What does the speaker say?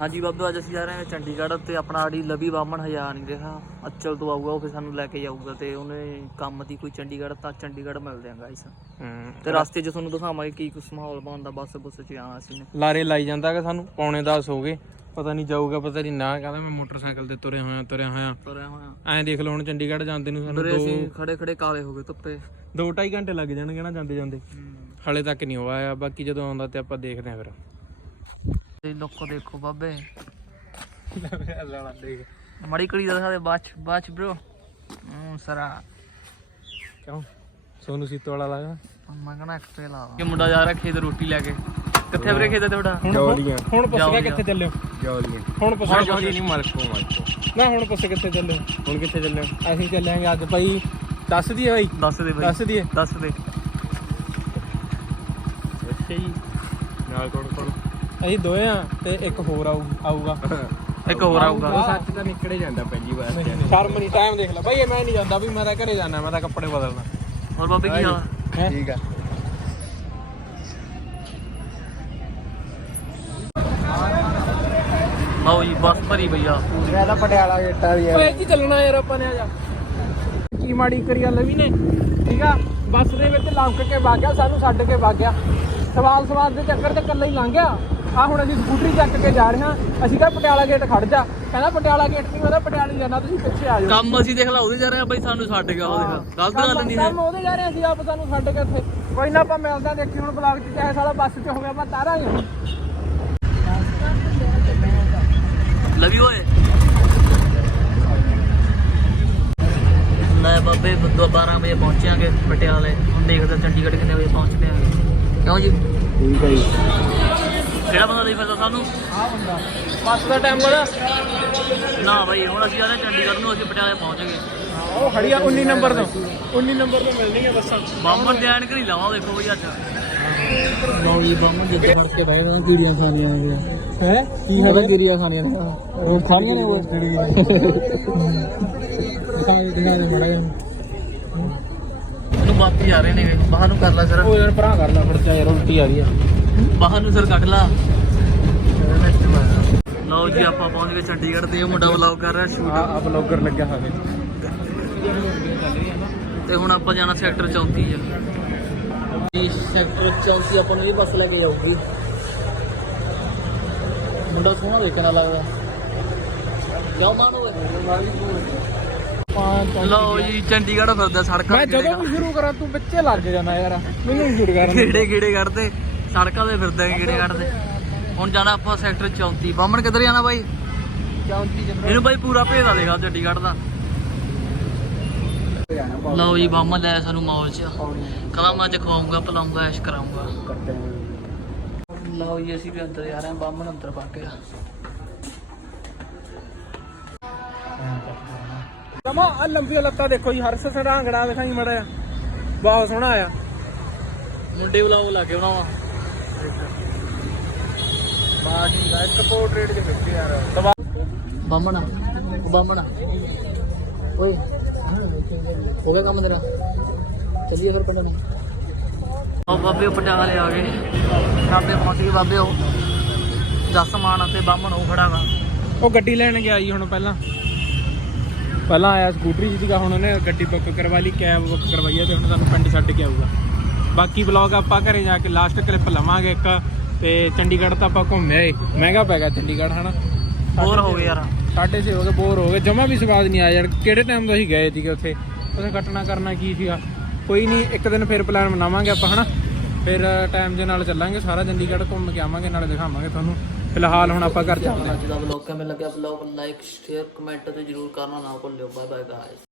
ਹਾਂਜੀ ਬਾਬੇ ਅੱਜ ਅਸੀਂ ਜਾ ਰਹੇ ਹਾਂ ਚੰਡੀਗੜ੍ਹ ਤੇ ਆਪਣਾ ਆੜੀ ਲਵੀ ਬਾਮਣ ਹਜ਼ਾਰ ਨਹੀਂ ਰਿਹਾ। ਅਚਲ ਤੋਂ ਆਊਗਾ ਉਹ ਫਿਰ ਸਾਨੂੰ ਲੈ ਕੇ ਜਾਊਗਾ ਤੇ ਉਹਨੇ ਕੰਮ ਦੀ ਕੋਈ ਚੰਡੀਗੜ੍ਹ ਤਾਂ ਚੰਡੀਗੜ੍ਹ ਮਿਲਦੇ ਆ ਗਾਇਸ ਹੂੰ। ਤੇ ਰਸਤੇ 'ਚ ਤੁਹਾਨੂੰ ਦਿਖਾਵਾਂਗੇ ਕੀ ਕੁਛ ਮਾਹੌਲ ਬਣਦਾ ਬੱਸ ਬੁੱਸ 'ਚ ਆਣਾ ਅਸੀਂ ਨੇ। ਲਾਰੇ ਲਾਈ ਜਾਂਦਾ ਕਿ ਸਾਨੂੰ ਪੌਣੇ 10 ਹੋ ਗਏ ਪਤਾ ਨਹੀਂ ਜਾਊਗਾ ਪਤਾ ਨਹੀਂ ਨਾ ਕਹਿੰਦਾ ਮੈਂ ਮੋਟਰਸਾਈਕਲ ਤੇ ਤੁਰਿਆ ਹੋਇਆ ਤੁਰਿਆ ਹੋਇਆ। ਤੁਰਿਆ ਹੋਇਆ। ਐਂ ਦੇਖ ਲਓ ਹੁਣ ਚੰਡੀਗੜ੍ਹ ਜਾਂਦੇ ਨੂੰ ਸਾਨੂੰ ਦੋ ਅਸੀਂ ਖੜੇ ਖੜੇ ਕਾਲੇ ਹੋ ਗਏ ਧੁੱਪੇ। ਦੋ ਢਾਈ ਘੰਟੇ ਲੱਗ ਜਾਣਗੇ ਨਾ ਜਾਂਦੇ ਜਾਂਦੇ। ਹਲੇ ਤੱਕ ਨਹੀਂ ਹੋਇਆ ਬਾਕੀ ਜਦੋਂ ਆਉਂਦਾ ਤੇ ਆਪਾਂ ਦੇਖਦੇ ਆਂ ਫਿਰ। ਤੇ ਲੋਕੋ ਦੇਖੋ ਬਾਬੇ। ਮੜੀ ਕੜੀ ਦਾ ਦੇ ਬਾਚ ਬਾਚ ਬ్రో ਹੂੰ ਸਰਾ। ਕਿਉਂ? ਸੋਨੂ ਸੀਤੋ ਵਾਲਾ ਲਾਗਾ। ਮੈਂ ਕਹਣਾ ਐਕਸਟਰਾ ਲਾ ਇਹ ਮੁੰਡਾ ਜਾ ਰਿਹਾ ਖੇਤ ਰੋਟੀ ਲੈ ਕੇ। ਕਿੱਥੇ ਵੀਰੇ ਖੇਤ ਤੁਹਾਡਾ? ਜੌਲੀਆਂ। ਹੁਣ ਪੁੱਛ ਗਿਆ ਕਿੱਥੇ ਚੱਲੇ ਹੋ? ਜੌਲੀਆਂ। ਹੁਣ ਪੁੱਛ ਗਿਆ ਨਹੀਂ ਮਲਕੋ ਮਲਕੋ ਨਾ ਹੁਣ ਪੁੱਛ ਕਿੱਥੇ ਚੱਲੇ ਹੁਣ ਕਿੱਥੇ ਚੱਲੇ? ਅਸੀਂ ਚੱਲਾਂਗੇ ਅੱਜ ਭਾਈ। ਦੱਸ ਦਈਏ ਭਾਈ? ਦੱਸ ਦੇ ਬਾਈ ਦੱਸ ਦਈਏ? ਦੱਸ ਦੇ। ਅੱਛਾ ਜੀ। ਨਾਲ ਕੋਣ ਕੋਣ? ਅਸੀਂ ਦੋਏ ਆ ਤੇ ਇੱਕ ਹੋਰ ਆਊ ਆਊਗਾ। ਇੱਕ ਹੋਰ ਉਹ ਆਊਗਾ। ਸੱਚ ਤਾਂ ਨਿਕਲੇ ਜਾਂਦਾ ਪਹਿਲੀ ਵਾਰ ਤੇ ਸ਼ਰਮ ਨਹੀਂ ਟਾਈਮ ਦੇਖ ਲੈ। ਭਾਈ ਇਹ ਮੈਂ ਨਹੀਂ ਜਾਂਦਾ ਵੀ ਮੈਂ ਤਾਂ ਘਰੇ ਜਾਣਾ ਮੈਂ ਤਾਂ ਕੱਪੜੇ ਬਦਲਣਾ ਹੋਰ ਬਾਬੇ ਕੀ ਹਾਲ? ਆ? ਠੀਕ ਆ। ਲਓ ਜੀ ਬੱਸ ਭਰੀ ਭਈਆ ਮੈਂ ਤਾਂ ਪਟਿਆਲਾ ਗੇਟਾਂ ਦੀ ਓਏ ਕੀ ਚੱਲਣਾ ਯਾਰ ਆਪਾਂ ਨੇ ਆ ਜਾ ਕੀ ਮਾੜੀ ਕਰੀ ਆ ਲਵੀ ਨੇ? ਠੀਕ ਆ? ਬੱਸ ਦੇ ਵਿੱਚ ਲੰਘ ਕੇ ਵਗ ਗਿਆ ਸਾਨੂੰ ਛੱਡ ਕੇ ਵਗ ਗਿਆ। ਸਵਾਲ ਸਵਾਲ ਦੇ ਚੱਕਰ ਤੇ ਇਕੱਲਾ ਹੀ ਲੰਘ ਗਿਆ। ਆ ਹੁਣ ਅਸੀਂ ਸਕੂਟਰੀ ਚੱਕ ਕੇ ਜਾ ਰਹੇ ਹਾਂ। ਅਸੀਂ ਕਿਹਾ ਪਟਿਆਲਾ ਗੇਟ ਖੜ ਜਾ। ਕਹਿੰਦਾ ਪਟਿਆਲਾ ਗੇਟ ਨਹੀਂ ਉਹਦਾ ਪਟਿਆਲੇ ਜਾਣਾ ਤੁਸੀਂ ਪਿੱਛੇ ਆ ਜਾਓ। ਕੰਮ ਅਸੀਂ ਦੇਖ ਲਾ ਉਹਦੇ ਜਾ ਰਹੇ ਆ ਬਈ ਸਾਨੂੰ ਛੱਡ ਗਿਆ ਉਹ ਦੇਖ ਗਲਤ ਗੱਲ ਨਹੀਂ ਹੈ। ਕੰਮ ਉਹਦੇ ਜਾ ਰਹੇ ਅਸੀਂ ਆਪ ਸਾਨੂੰ ਛੱਡ ਕੇ ਇੱਥੇ ਕੋਈ ਨਾ ਆਪਾਂ ਮਿਲਦੇ ਹਾਂ ਦੇਖੀ ਹੁਣ ਬਲੌਗ ਚ ਚਾਹੇ ਸਾਲਾ ਬੱਸ 'ਚ ਹੋਵੇ ਆਪਾਂ ਤਾਰਾਂਗੇ ਲਵੀ ਓਏ। ਲੈ ਬਾਬੇ ਬੁੱਧਵਾ 12 ਵਜੇ ਪਹੁੰਚਾਂਗੇ ਪਟਿਆਲੇ। ਹੁਣ ਦੇਖਦੇ ਹਾਂ ਚੰਡੀਗੜ੍ਹ ਕਿੰਨੇ ਵਜੇ ਪਹੁੰਚਦੇ ਆ ਕਿਉਂ ਜੀ? ਠੀਕ ਹੈ ਜੀ। ਕਿਹੜਾ ਬੰਦਾ ਦੇ ਫਿਰਦਾ ਸਾਨੂੰ? ਆ ਬੰਦਾ ਬੱਸ ਦਾ ਟਾਈਮ ਬੜਾ ਨਾ ਬਈ ਹੁਣ ਅਸੀਂ ਜਾਂਦੇ ਚੰਡੀਗੜ੍ਹ ਨੂੰ ਅਸੀਂ ਪਟਿਆਲੇ ਪਹੁੰਚਾਂਗੇ ਉਹ ਖੜੀ ਆ 19 ਨੰਬਰ ਤੋਂ। 19 ਨੰਬਰ ਤੋਂ ਮਿਲਣੀਆਂ ਬੱਸਾਂ। ਬਾਮਨ ਧਿਆਨ ਕਰੀ ਲਾਵਾ ਦੇਖੋ ਬਈ ਅੱਜ। ਲਓ ਜੀ ਬਾਮਨ ਜਿੱਦ ਫੜ ਕੇ ਬਹਿ ਗਏ ਕੀੜੀਆਂ ਖਾਣੀਆਂ ਨੇ ਹੈ? ਕੀ ਹਾਲ ਕੀੜੀਆਂ ਖਾਣੀਆਂ ਨੇ। ਉਹ ਖਾਣੀਆਂ ਨੇ ਉਹ ਦਿਖਾ ਦੇ ਦਿਖਾ ਦੇ ਮੜਾ ਇਹਨੂੰ ਬਾਤੀ ਜਾ ਰਹੇ ਨੇ ਬਾਹਰ ਨੂੰ ਕਰ ਲੈ ਸਰ ਉਹ ਯਾਰ ਭਰਾ ਕਰ ਲੈ ਫਿਰ ਯਾਰ ਉਲਟੀ ਆ ਰਹੀ ਆ। ਬਾਹਰ ਨੂੰ ਸਰ ਕੱਢ ਲਾ। ਲਓ ਜੀ ਆਪਾਂ ਪਹੁੰਚ ਗਏ ਚੰਡੀਗੜ੍ਹ ਤੇ। ਇਹ ਮੁੰਡਾ ਵਲੌਗ ਕਰ ਰਿਹਾ ਸ਼ੂਟ ਆ ਬਲੌਗਰ ਲੱਗਿਆ ਹੋਵੇ ਤੇ ਹੁਣ ਆਪਾਂ ਜਾਣਾ ਸੈਕਟਰ 34 ਚ ਇਹ ਸੈਕਟਰ 34 ਆਪਾਂ ਨੂੰ ਇਹ ਬੱਸ ਲੈ ਕੇ ਜਾਊਗੀ। ਮੁੰਡਾ ਸੋਹਣਾ ਦੇਖਣ ਲੱਗਦਾ। ਕਿਉਂ ਮਾਨੋ ਲਓ ਜੀ ਚੰਡੀਗੜ੍ਹ ਫਿਰਦਾ ਸੜਕਾਂ ਮੈਂ ਜਦੋਂ ਵੀ ਸ਼ੁਰੂ ਕਰਾਂ ਤੂੰ ਵਿੱਚੇ ਲੱਗ ਜਾਣਾ ਯਾਰ। ਮੈਨੂੰ ਸ਼ੁਰੂ ਕਰਨ ਕਿਹੜੇ ਕਿਹੜੇ ਕੱਢਦੇ ਸੜਕਾਂ ਤੇ ਫਿਰਦਾ ਕਿਹੜੇ ਕੱਢਦੇ। ਹੁਣ ਜਾਣਾ ਆਪਾਂ ਸੈਕਟਰ 34 ਬਾਮਣ ਕਿੱਧਰ ਜਾਣਾ ਬਾਈ? 34 ਚ ਇਹਨੂੰ ਬਾਈ ਪੂਰਾ ਭੇਜਾ ਦੇਖਾ ਚੰਡੀਗੜ੍ਹ ਦਾ ਲਓ ਜੀ ਬਾਮਣ ਲੈ ਸਾਨੂੰ ਮਾਲ 'ਚ। ਕਲਾ ਮੈਂ ਚ ਖਵਾਉਂਗਾ ਪਲਾਉਂਗਾ ਐਸ਼ ਕਰਾਉਂਗਾ ਲਓ ਜੀ ਅਸੀਂ ਵੀ ਅੰਦਰ ਜਾ ਰਹੇ ਹਾਂ ਬਾਮਣ ਅੰਦਰ ਪਾ ਕੇ ਜਮਾ ਆ ਲੰਬੀਆਂ ਲੱਤਾਂ ਦੇਖੋ ਜੀ ਹਰਸ ਸੜਾਂਗਣਾ ਦਿਖਾਈ ਮੜਾ ਆ ਬਹੁਤ ਸੋਹਣਾ ਆ। ਮੁੰਡੇ ਬੁਲਾਓ ਲਾ ਕੇ ਬਣਾਵਾ ਬਾਜੀ ਦਾ ਇੱਕ ਪੋਰਟਰੇਟ ਦੇ ਵਿੱਚ ਯਾਰ ਦਬਾ ਬਾਮਣ ਓਏ, ਹੋ ਗਿਆ ਕੰਮ ਤੇਰਾ। ਚੱਲੀਏ ਫਿਰ ਪਿੰਡ ਨੂੰ। ਆ ਬਾਬੇ ਉਹ ਪਟਿਆਲੇ ਆ ਗਏ। ਬਾਬੇ ਪਹੁੰਚ ਗਏ ਬਾਬੇ ਉਹ। ਦਸ ਮਾਨ ਤੇ ਬਾਮਣ ਉਹ ਖੜਾ ਵਾ। ਉਹ ਗੱਡੀ ਲੈਣ ਗਿਆ ਜੀ ਹੁਣ ਪਹਿਲਾਂ। ਪਹਿਲਾਂ ਆਇਆ ਸਕੂਟਰੀ ਜੀ ਸੀਗਾ ਹੁਣ ਉਹਨੇ ਗੱਡੀ ਬੁੱਕ ਕਰਵਾ ਲਈ ਕੈਬ ਬੁੱਕ ਕਰਵਾਈ ਹੈ ਤੇ ਹੁਣ ਸਾਨੂੰ ਪਿੰਡ ਛੱਡ ਕੇ ਆਊਗਾ। ਬਾਕੀ ਵਲੌਗ ਆਪਾਂ ਘਰੇ ਜਾ ਕੇ ਲਾਸਟ ਕਲਿੱਪ ਲਵਾਂਗੇ ਇੱਕ ਤੇ ਚੰਡੀਗੜ੍ਹ ਤਾਂ ਆਪਾਂ ਘੁੰਮੇ ਆਏ ਮਹਿੰਗਾ ਪੈ ਗਿਆ ਚੰਡੀਗੜ੍ਹ ਹਨਾ? ਹੋਰ ਹੋ ਗਏ ਯਾਰ। ਸਾਢੇ ਛੇ ਹੋ ਗਏ ਬੋਰ ਹੋ ਗਏ। ਜਮਾ ਵੀ ਸਵਾਦ ਨਹੀਂ ਆਇਆ ਯਾਰ। ਕਿਹੜੇ ਟਾਈਮ ਤੋਂ ਅਸੀਂ ਗਏ ਸੀਗੇ ਉੱਥੇ? ਉੱਥੇ ਕੱਟਣਾ ਕਰਨਾ ਕੀ ਸੀਗਾ? ਕੋਈ ਨਹੀਂ ਇੱਕ ਦਿਨ ਫਿਰ ਪਲਾਨ ਬਣਾਵਾਂਗੇ ਆਪਾਂ ਹਨਾ? ਫਿਰ ਟਾਈਮ ਦੇ ਨਾਲ ਚੱਲਾਂਗੇ ਸਾਰਾ ਚੰਡੀਗੜ੍ਹ ਘੁੰਮ ਕੇ ਆਵਾਂਗੇ ਨਾਲੇ ਦਿਖਾਵਾਂਗੇ ਤੁਹਾਨੂੰ। ਫਿਲਹਾਲ ਹੁਣ ਆਪਾਂ ਘਰ ਚੱਲਦੇ ਹਾਂ। ਅੱਜ ਦਾ ਵਲੌਗ ਕਿਵੇਂ ਲੱਗਿਆ? ਵਲੌਗ ਲਾਈਕ ਸ਼ੇਅਰ ਕਮੈਂਟ ਤੇ ਜਰੂਰ ਕਰਨਾ ਨਾ ਭੁੱਲਿਓ। Bye bye guys